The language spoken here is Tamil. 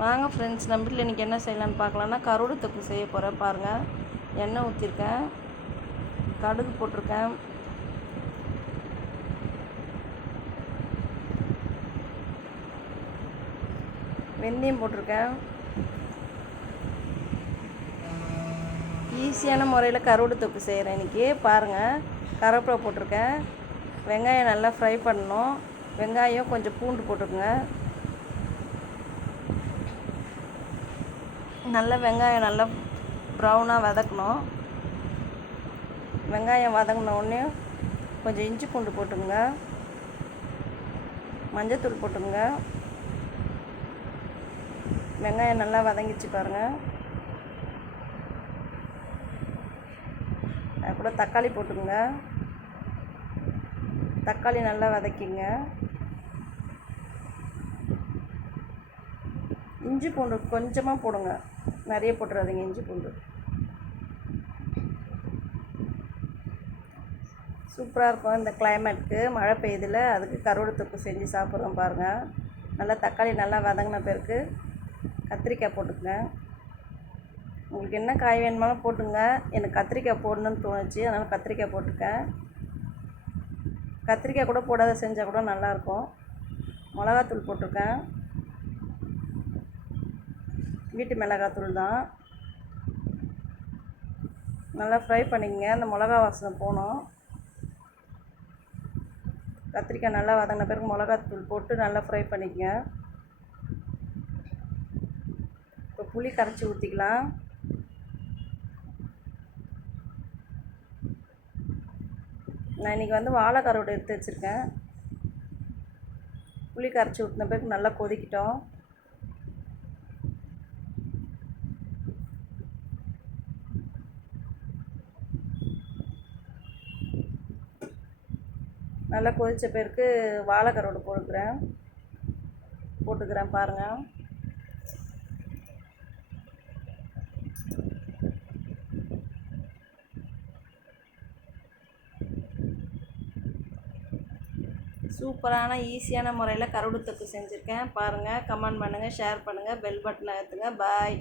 வாங்க ஃப்ரெண்ட்ஸ், நம்ம வீட்டில் இன்றைக்கி என்ன செய்யலான்னு பார்க்கலான்னா கருவாடு தொக்கு செய்ய போகிறேன். பாருங்கள், எண்ணெய் ஊற்றிருக்கேன், கடுகு போட்டிருக்கேன், வெந்தயம் போட்டிருக்கேன். ஈஸியான முறையில் கருவாடு தொக்கு செய்கிறேன் இன்றைக்கி. பாருங்கள், கருவேப்பிலை போட்டிருக்கேன், வெங்காயம் நல்லா ஃப்ரை பண்ணணும். வெங்காயம் கொஞ்சம் பூண்டு போட்டுருக்குங்க. நல்லா வெங்காயம் நல்லா ப்ரௌனாக வதக்கணும். வெங்காயம் வதங்கினோடனே கொஞ்சம் இஞ்சி பூண்டு போட்டுங்க, மஞ்சத்தூள் போட்டுங்க. வெங்காயம் நல்லா வதங்கிச்சு பாருங்கள். அது கூட தக்காளி போட்டுங்க. தக்காளி நல்லா வதக்கிங்க. இஞ்சி பூண்டு கொஞ்சமாக போடுங்க, நிறைய போட்டுறாதீங்க இஞ்சி பூண்டு. சூப்பராக இருக்கும் இந்த கிளைமேட்டுக்கு, மழை பெய்யுதில்ல, அதுக்கு கருவாடு தொக்கு செஞ்சு சாப்பிட்றோம் பாருங்கள். நல்லா தக்காளி நல்லா வதங்கின பிறகு கத்திரிக்காய் போட்டுக்குங்க. உங்களுக்கு என்ன காய் வேணுமாலும் போட்டுங்க. எனக்கு கத்திரிக்காய் போடணுன்னு தோணுச்சு, அதனால் கத்திரிக்காய் போட்டுருக்கேன். கத்திரிக்காய் கூட போடாத செஞ்சால் கூட நல்லாயிருக்கும். மிளகாத்தூள் போட்டிருக்கேன், வீட்டு மிளகாத்தூள் தான். நல்லா ஃப்ரை பண்ணிக்கங்க, அந்த மிளகா வாசனை போகணும். கத்திரிக்காய் நல்லா வதங்கின பிறகு மிளகாத்தூள் போட்டு நல்லா ஃப்ரை பண்ணிக்கங்க. இப்போ புளி கரைச்சி ஊற்றிக்கலாம். நான் இன்றைக்கி வாழை கருவாடு எடுத்து வச்சுருக்கேன். புளி கரைச்சி ஊற்றின பிறகு நல்லா கொதிக்கிட்டோம். நல்லா கொதித்த பிறகு வாழை கருவாடு போட்டுக்கிறேன் பாருங்கள். சூப்பரான ஈஸியான முறையில் கருவாடு தொக்கு செஞ்சுருக்கேன் பாருங்கள். கமெண்ட் பண்ணுங்கள், ஷேர் பண்ணுங்கள், பெல் பட்டனை ஏற்றுங்க. பாய்.